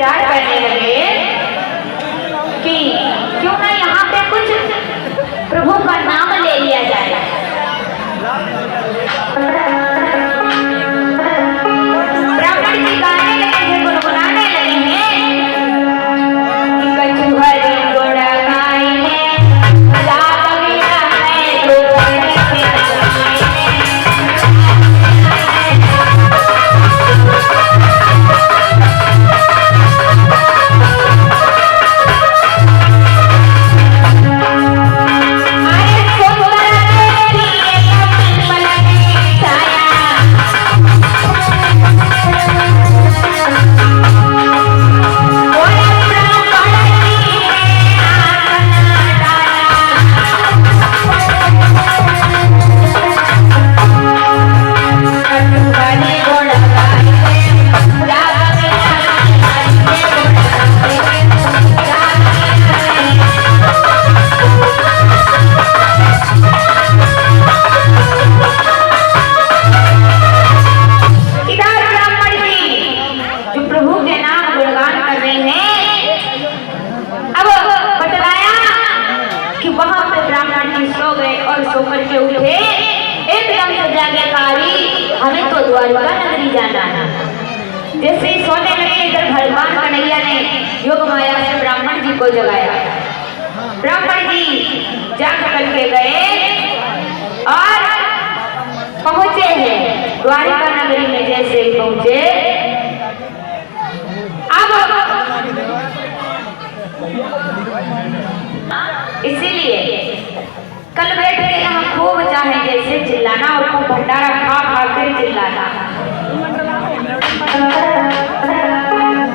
विचार करने लगे कि क्यों ना यहाँ पे कुछ प्रभु का नाम ले लिया जाए। ब्राह्मण जी गाने लगे हैं, गुनगुनाने लगे हैं कि कछुहरी गुण गाए लाभ मिला है तो सोकर के उठे एकदम से जागेकारी, हमें तो द्वारका नगरी जाना है। जैसे ही सोने लगे इधर भगवान कन्हैया ने योग माया से ब्राह्मण जी को जगाया। ब्राह्मण जी जाग करके गए और पहुंचे हैं द्वारका नगरी में। जैसे ही पहुंचे अब इसीलिए कल बैठ के यहाँ खूब चाहे जैसे चिल्लाना और खूब भंडारा खा खा कर चिल्लाना।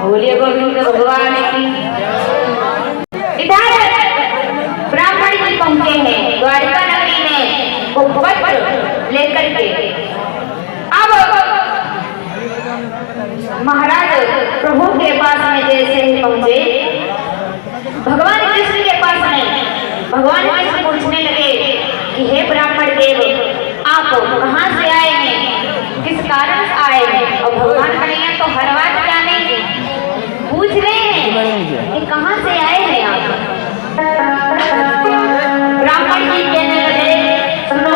बोलिए गोविंद भगवान की। इधर ब्राह्मण जी पहुंचे हैं द्वारका नगरी में वो पत्र लेकर के। अब महाराज प्रभु के पास में जैसे ही पहुंचे, भगवान कृष्ण के पास में भगवान कृष्ण पूछने लगे कि हे ब्राह्मण देव, आप कहाँ से आए हैं, किस कारण से आए हैं? और भगवान कन्हैया तो हर बात जाने पूछ रहे हैं कि कहाँ से आए हैं आप। ब्राह्मण जी कहने लगे सुनो,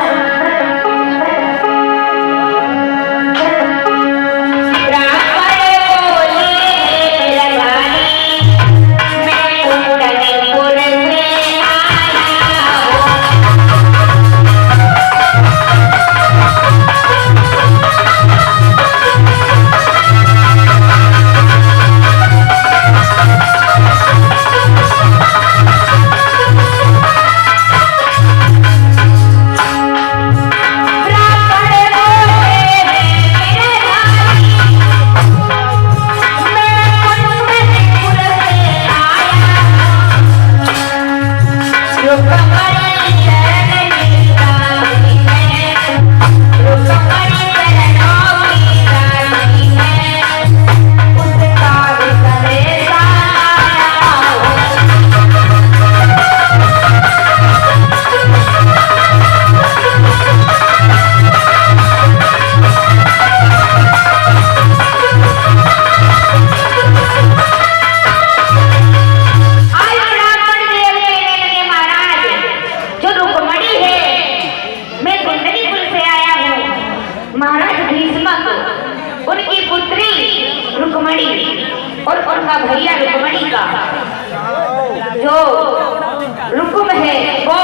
और उनका भैया रुक्मणी का जो रुकुम है वो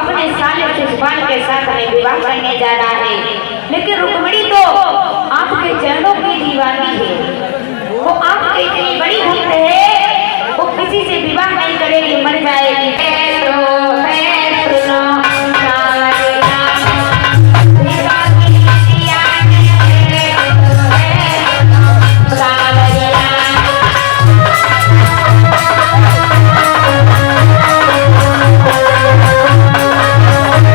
अपने साले शिशुपाल के साथ में विवाह करने जा रहा है। लेकिन रुक्मणी तो आपके चरणों की दीवानी है, वो आपके इतनी बड़ी भक्त है, वो किसी से विवाह नहीं करेगी, मर जाएगी। ब्राह्मण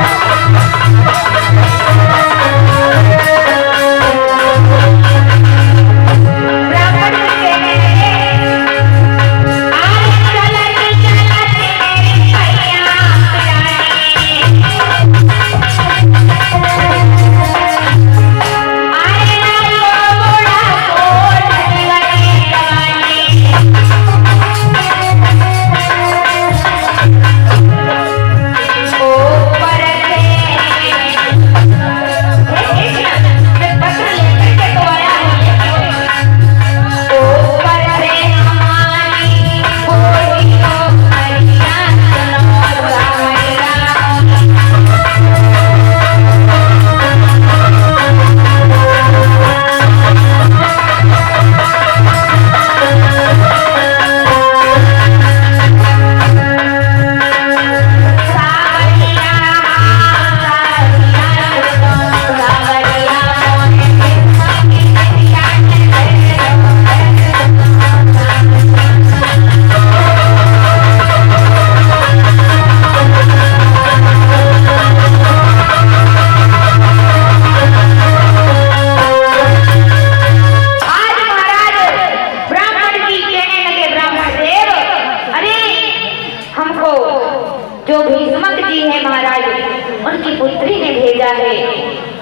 उनकी पुत्री ने भेजा है,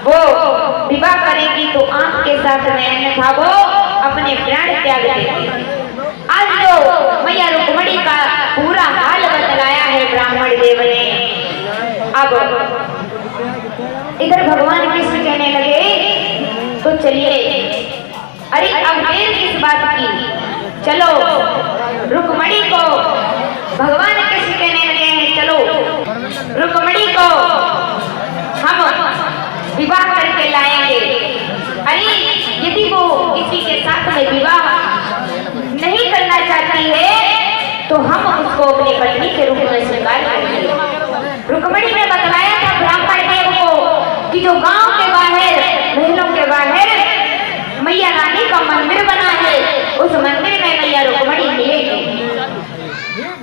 वो विवाह करेगी तो आंख के साथ में, अन्यथा वो अपने प्राण त्याग देगी। आज तो मैया रुक्मणी का पूरा हाल बतलाया है ब्राह्मण देव ने। अब इधर भगवान कृष्ण कहने लगे तो चलिए, अरे अब देर किस बात की, चलो रुक्मणी को, भगवान कृष्ण कहने लगे हैं चलो रुक्मणी को हम विवाह करके लाएंगे। अरे यदि वो किसी के साथ में विवाह नहीं करना चाहती है तो हम उसको अपनी पत्नी के रूप में स्वीकार करेंगे। रुक्मणी ने बतलाया था ब्राह्मण देव को कि जो गांव के बाहर, महलों के बाहर मैया रानी का मंदिर बना है, उस मंदिर में मैया रुक्मणी मिलेगी।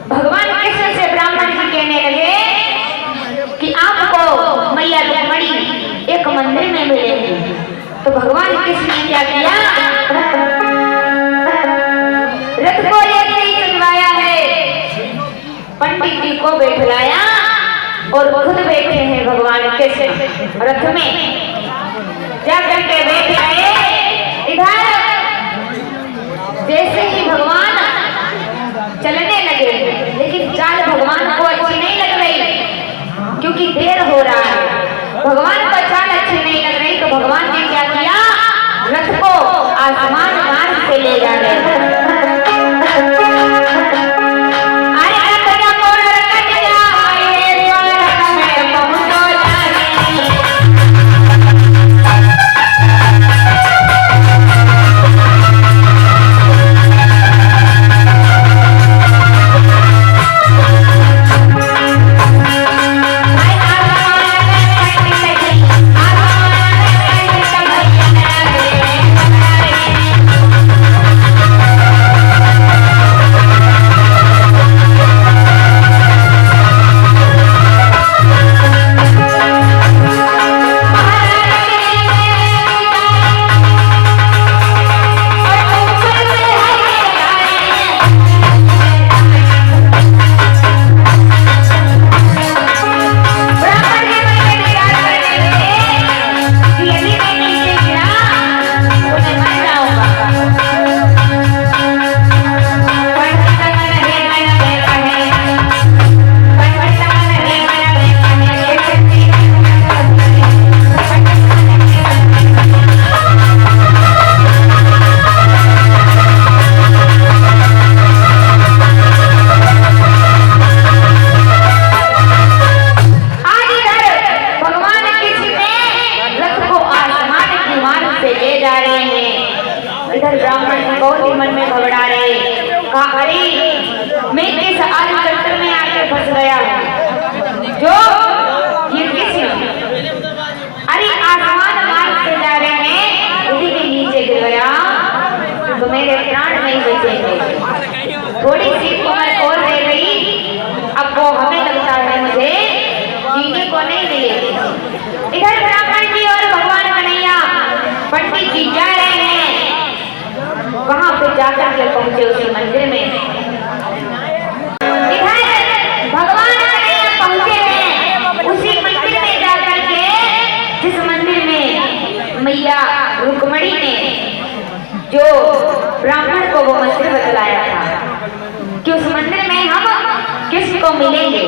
भगवान कृष्ण से ब्राह्मण जी कहने लगे कि आपको मैया रुक्मणी एक मंदिर में मिलेगी। तो भगवान कृष्ण ने क्या किया, रथ को एक ही चलवाया है, पंडित जी को बैठलाया और खुद बैठे हैं भगवान कृष्ण रथ में, जाकर के बैठ गए। इधर जैसे ही भगवान चलने लगे, लेकिन चाल भगवान को अच्छी नहीं लग रही क्योंकि देर हो रहा है। भगवान को चाल अच्छी नहीं लग रही तो भगवान ने क्या किया, रथ को आसमान मार्ग से ले जा रहे हैं। इधर ब्राह्मण बहुत ही मन में घबरा रहे, कहा अरे मैं किस आदि चक्कर में आके फंस गया हूँ, जो ये किस, अरे आसमान मार्ग से जा रहे हैं, यदि मैं नीचे गिर गया तो मेरे प्राण नहीं बचेंगे। थोड़ी सी उम्र और रह गई, अब वो हमें लगता है मुझे जीने को नहीं मिलेगी। इधर ब्राह्मण जी और भगवान कन्हैया पंडित जी जा रहे हैं, वहां पे जाकर के पहुंचे उसी मंदिर में। इधर भगवान कन्हैया पहुंचे हैं उसी मंदिर में जाकर के, जिस मंदिर में मैया रुक्मणी ने जो ब्राह्मण को वो मंदिर बतलाया था कि उस मंदिर में हम किसको मिलेंगे।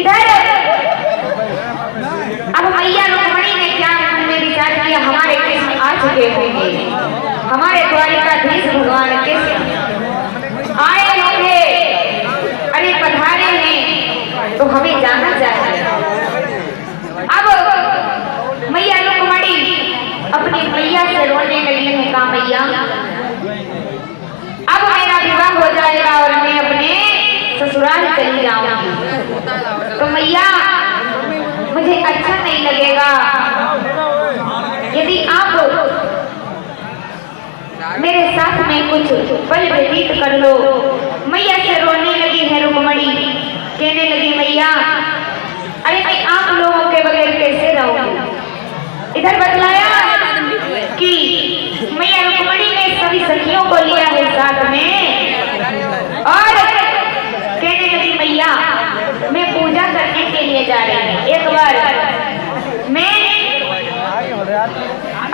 इधर अब मैया रुक्मणी ने क्या मन में विचार किया, हमारे कृष्ण आ चुके होंगे, हमारे द्वारिकाधीश भगवान कृष्ण आए होंगे, अरे पधारे हैं तो हमें जाना चाहिए। अब मैया रुक्मणी अपनी मैया से रोने लगी है, कहा मैया अब मेरा विवाह हो जाएगा और मैं अपने ससुराल चली जाऊंगी, तो मैया मुझे अच्छा नहीं लगेगा यदि आप मेरे साथ में कुछ पल व्यतीत कर लो। मैया से रोने लगी है रुक्मणी, कहने लगी मैया अरे मैं आप लोगों के बगैर कैसे रहूंगी। इधर बतलाया कि मैया रुक्मणी ने सभी सखियों को लिया है साथ में और कहने लगी मैया मैं पूजा करने के लिए जा रही हूँ,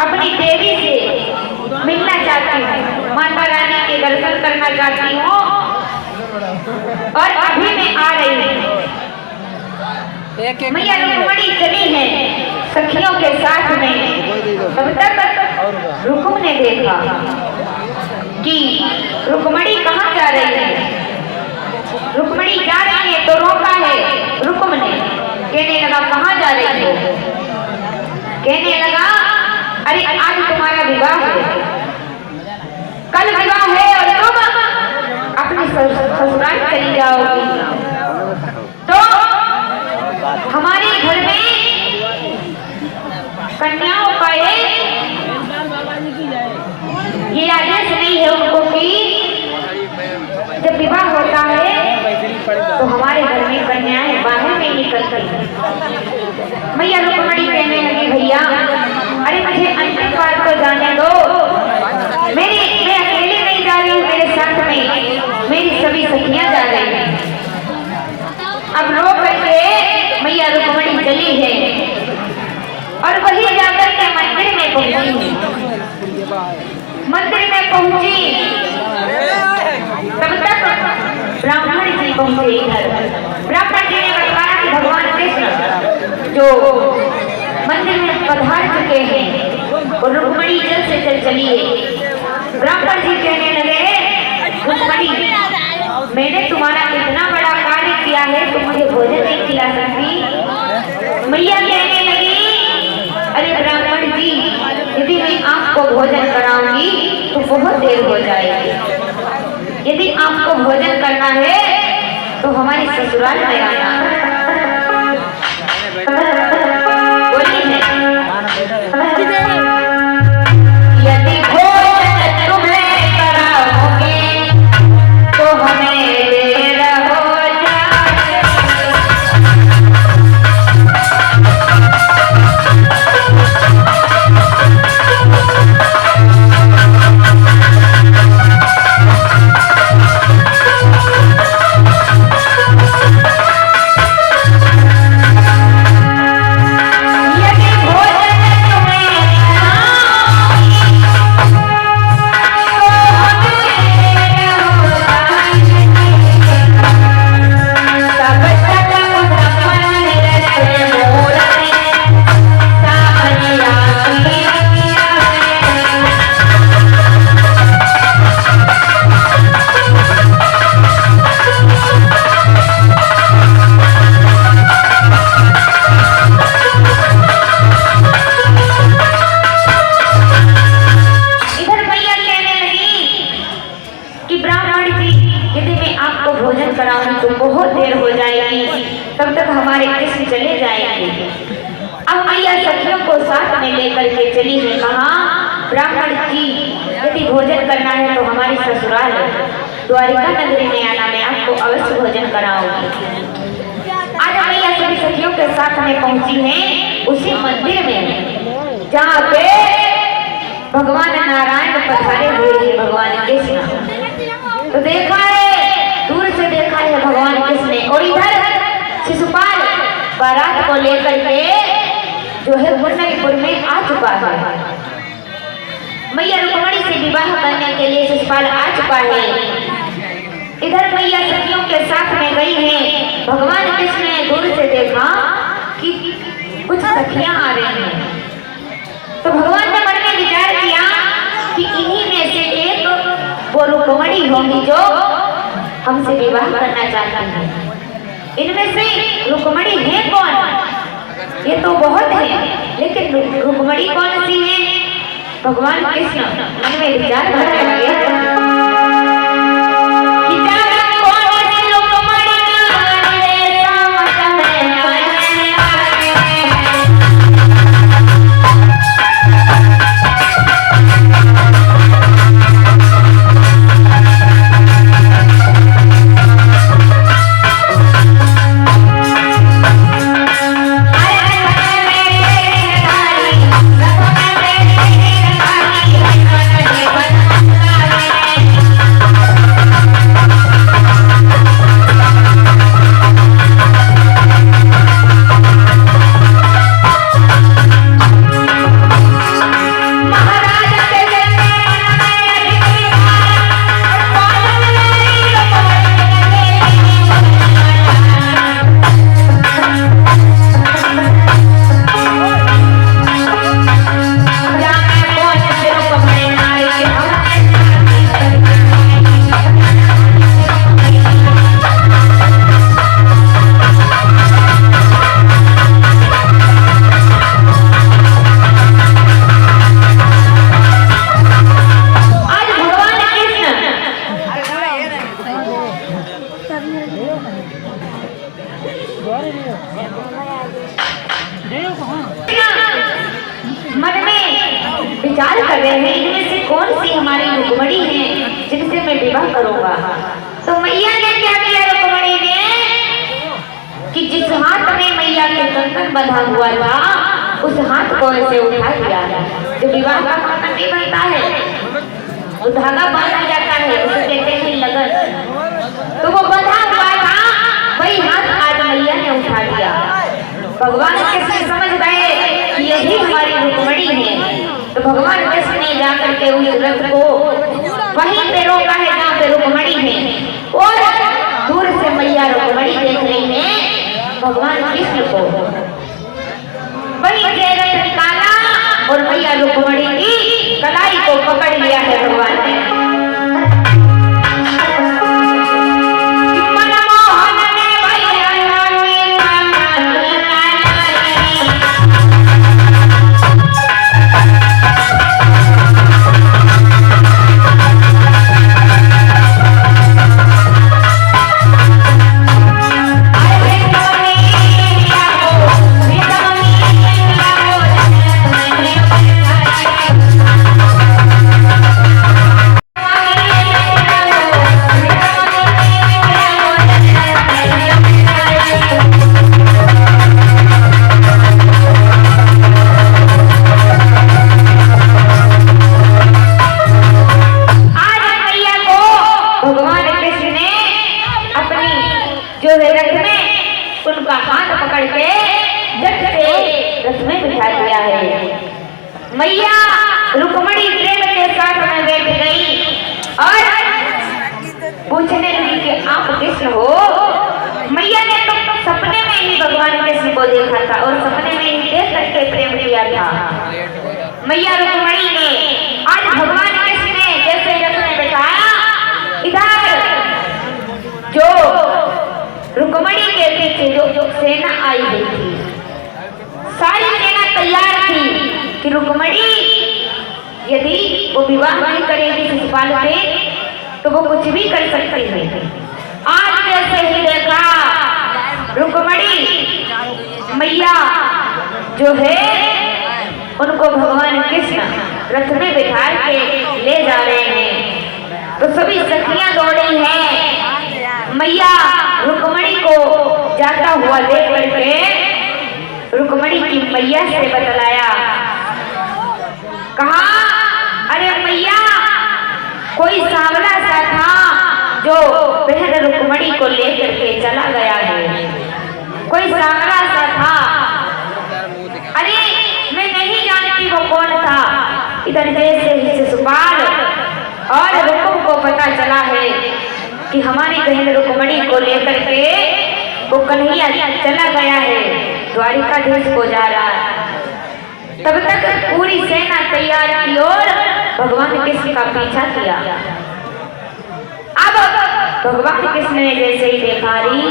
अपनी देवी से मिलना चाहती हूँ, माता रानी के दर्शन करना चाहती हूँ और अभी मैं आ रही हूँ। मैया रुक्मणी चली है सखियों के साथ में। तब तक रुकुम ने देखा कि रुक्मणी कहाँ जा रही है। रुक्मणी जा रही है तो रोका है रुकुम ने। कहने लगा कहाँ जा रही हो। कहने लगा अरे आज तुम्हारा विवाह है, कल विवाह है और तुम अपने ससुराल चली जाओगी, तो हमारे घर में कन्याओं का ये आदेश नहीं है उनको कि जब विवाह होता है तो हमारे घर में कन्याएं बाहर नहीं निकलती। मैया रुक्मणी कहने लगी भैया अरे मुझे अंतिम बार तो जाने दो, मैं अकेले नहीं जा रही हूँ, मेरे साथ में मेरी सभी सखियां जा रही हैं। अब रो करके मैया रुक्मणी चली है और वही जाकर के मंदिर में पहुंची। मंदिर में पहुंची तब तक ब्राह्मण जी पहुंचे इधर। ब्राह्मण जी ने बताया कि भगवान कृष्ण जो मंदिर में पधार चुके हैं और रुक्मणी जल्द से जल्द चलिए। ब्राह्मण जी कहने लगे रुक्मणी मैंने तुम्हारा इतना बड़ा कार्य किया है, तुम मुझे भोजन नहीं खिला सकती। मैया कहने लगी अरे ब्राह्मण जी यदि मैं आपको भोजन कराऊंगी तो बहुत देर हो जाएगी, यदि आपको भोजन करना है तो हमारे ससुराल में आना। यदि भोजन तुम्हें कराओगे तो हमें देर हो जाएगी। तब तक हमारे कृष्ण चले जाएंगे। अब मैया सखियों को साथ में लेकर के चली है। कहा ब्राह्मण जी यदि भोजन करना है तो हमारी ससुराल द्वारिका नगरी में आना, मैं आपको अवश्य भोजन कराऊंगी। आज मैया सभी सखियों के साथ में पहुंची हैं उसी मंदिर में जहाँ पे भगवान नारायण पधारे हुए हैं, भगवान कृष्ण। तो देखा है, दूर से देखा है भगवान कृष्ण और इधर शिशुपाल बारात को लेकर के जो है पुण्यपुर में आ चुका है। मैया रुक्मणी से विवाह करने के लिए शिशुपाल आ चुका है। इधर मैया सखियों के साथ में गई है। भगवान कृष्ण ने दूर से देखा कि कुछ सखियां आ रही हैं, तो भगवान ने मन में विचार किया कि इन्हीं में से एक वो रुक्मणी होंगी जो हमसे विवाह करना चाहती है। इनमें से रुक्मणी है कौन? ये तो बहुत है, लेकिन रुक्मणी कौन सी है? भगवान कृष्ण मन में विचार करने लगे। विवाह करूंगा। तो मैया ने क्या किया रुक्मणी ने कि जिस हाथ में मैया के कंकन बंधा हुआ था उस हाथ को ऐसे उठा दिया। जो विवाह का कंकन नहीं बनता है वो धागा बांधा जाता है, उसे कहते हैं लगन। तो वो बंधा हुआ था, वही हाथ आज मैया ने उठा दिया। भगवान कृष्ण समझ गए कि यही हमारी रुक्मणी है। तो भगवान कृष्ण ने जाकर के उस रथ को वहीं पे रोका है जहाँ पे रुक्मणी है, और दूर से मैया रुक्मणी देख रही है भगवान कृष्ण को। वहीं से रथ निकाला और मैया रुक्मणी की कलाई को पकड़ लिया है भगवान ने। उनका हाथ पकड़ के झट से रथ में बिठा दिया है। मैया रुक्मणी प्रेम के साथ में बैठ गई और पूछने लगी कि आप कृष्ण हो। मैया ने तो सपने में ही भगवान कृष्ण को देखा था और सपने में ही देख करके प्रेम किया था। मैया रुक्मणी ने आज भगवान कृष्ण ने जैसे रथ में बिठाया, इधर जो रुक्मणी के पीछे जो सेना आई हुई थी, सारी सेना तैयार थी कि रुक्मणी यदि वो विवाह नहीं करेगी शिशुपाल से तो वो कुछ भी कर सकती है। आज जैसे ही देखा रुक्मणी मैया जो है उनको भगवान कृष्ण रथ में बिठा के ले जा रहे हैं, तो सभी सखियां दौड़ी हैं। मैया रुक्मणी को जाता हुआ देख करके रुक्मणी की मैया से बतलाया, कहा अरे मैया कोई सांवला सा था जो बहन रुक्मणी को लेकर के चला गया है। कोई सांवला सा था, अरे मैं नहीं जानती वो कौन था। इधर जैसे ही शिशुपाल और रुक्म को पता चला है कि हमारी बहन रुक्मणी को लेकर के वो कन्हैया चला गया है, द्वारिकाधीश को जा रहा है, तब तक पूरी सेना तैयार की और भगवान कृष्ण का पीछा किया। अब भगवान कृष्ण ने जैसे ही देखा रही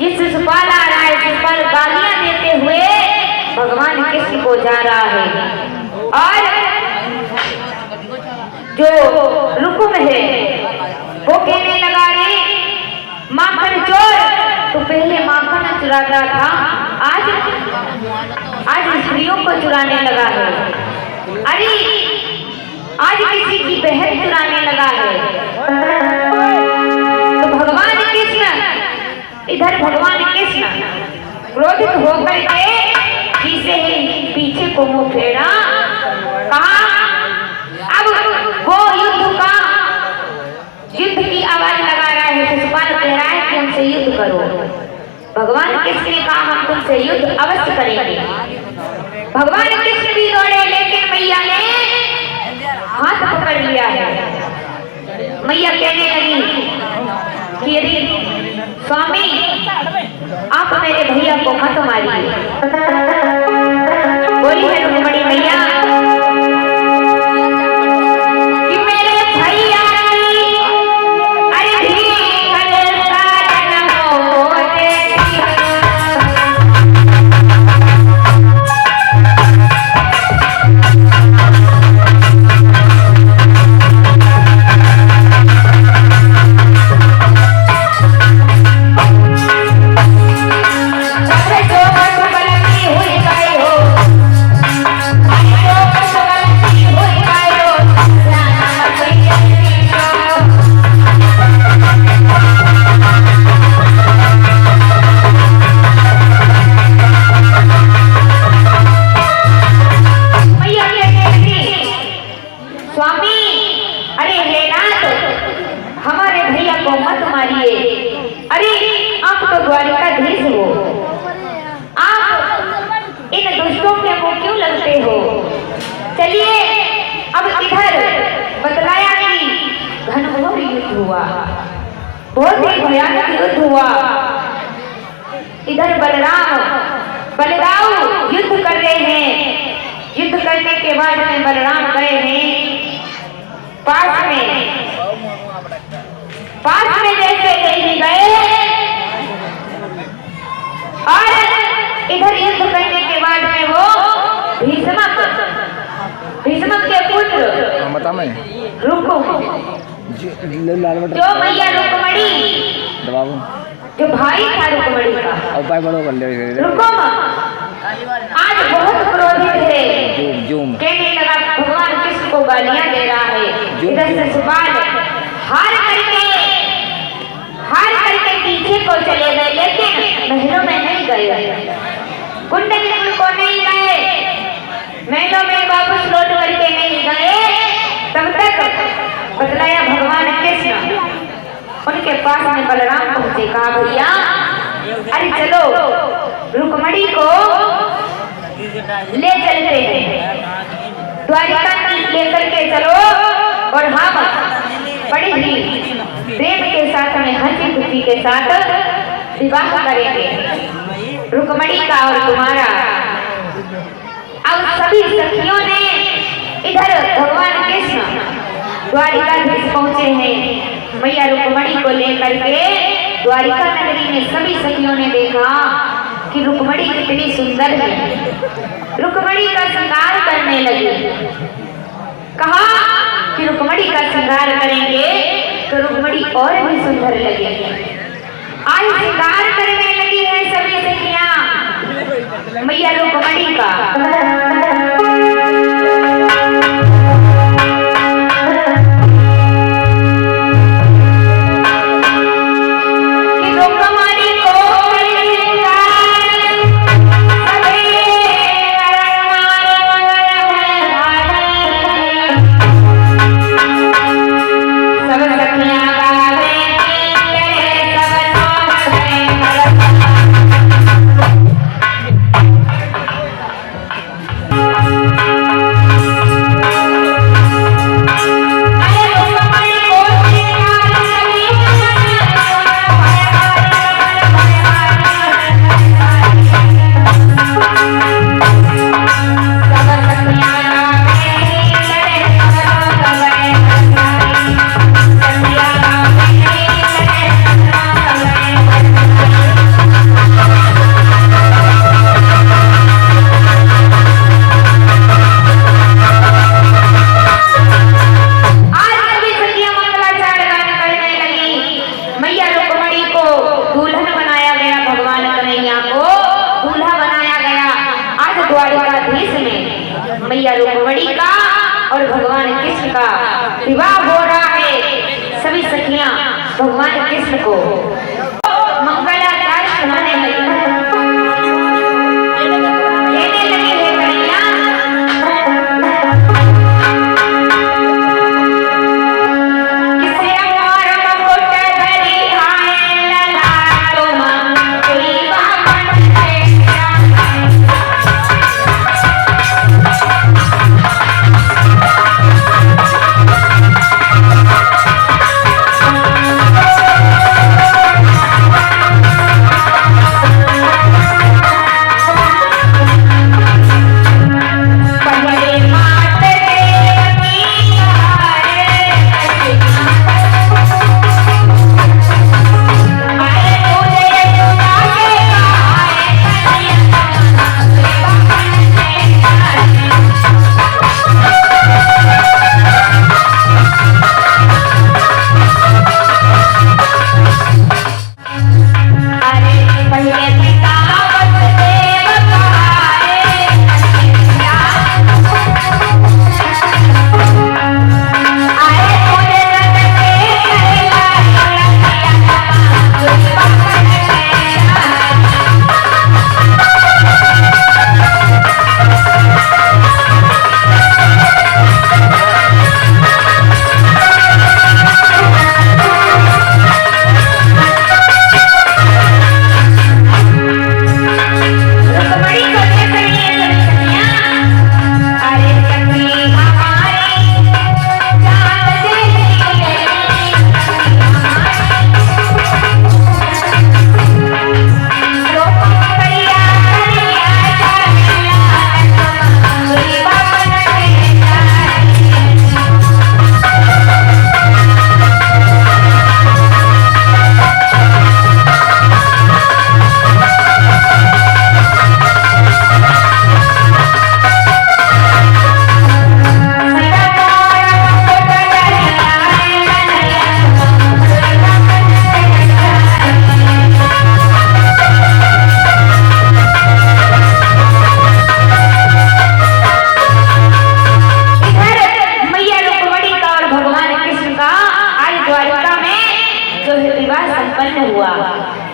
ये शिशुपाल आ रहा है, शिशुपाल गालियां देते हुए भगवान कृष्ण को जा रहा है, और जो रुक्म है वो कहने लगा रे माखन चोर, तो पहले माखन चुराता था, आज स्त्रियों को चुराने लगा है। अरे आज किसी की बहन चुराने लगा है। तो भगवान कृष्ण इधर भगवान कृष्ण क्रोधित होकर के पीछे ही पीछे को मुंह फेरा, कहा अब वो युद्ध की आवाज लगा रहा है। शिशुपाल कह रहा है कि हमसे युद्ध करो। भगवान कृष्ण ने कहा हम तुमसे युद्ध अवश्य करेंगे। भगवान कृष्ण भी दौड़े, लेकिन मैया ने हाथ पकड़ लिया है। मैया कहने लगी कि यदि स्वामी आप मेरे भैया को मत मारिए। बोली है रुक्मणी मैया हुई गई हो मत मारिए। अरे आप तो द्वारिकाधीश हो, आप इन दुष्टों के मुंह क्यों लगते हो? चलिए अब इधर बतलाया कि घनघोर युद्ध हुआ, बहुत ही भयानक युद्ध हुआ। इधर बलराम युद्ध कर रहे हैं। युद्ध करने के बाद में बलराम गए हैं पास में जैसे कहीं गए और इधर युद्ध करने के बाद में वो भीष्मक के पुत्र जो मैया रुक्मणी, जो भाई था रुक्मणी का, रुकुम आज बहुत क्रोधित है। कहने लगा भगवान कृष्ण को गालियां दे रहा है। इधर से सुबाल हार करके पीछे को चले गए, लेकिन महलों में नहीं गए, कुंडलिनी को नहीं गए, महलों में वापस लौट करके नहीं गए। तब तक बतलाया भगवान कृष्ण उनके पास में बलराम पहुंचे। कहा भैया अरे चलो रुक्मणी को ले चलते हैं, द्वारिका लेकर के चलो और हम बड़ी ही प्रेम के साथ में हंसी खुशी के साथ विवाह करेंगे रुक्मणी का और तुम्हारा। अब सभी सखियों ने इधर भगवान कृष्ण द्वारिकाधीश पहुंचे हैं। मैया रुक्मणी को लेकर के द्वारिका नगरी में सभी सखियों ने देखा कि रुक्मणी कितनी सुंदर है। रुक्मणी का श्रृंगार करने लगी। कहा कि रुक्मणी का श्रृंगार करेंगे तो रुक्मणी और भी सुंदर लगेगी। आज श्रृंगार करने लगी है सभी सखियां मैया रुक्मणी का। मैया रुक्मणी का और भगवान कृष्ण का विवाह हो रहा है। सभी सखियां भगवान कृष्ण को मंगलाचार सुनाने लगी। है विवाह संपन्न हुआ।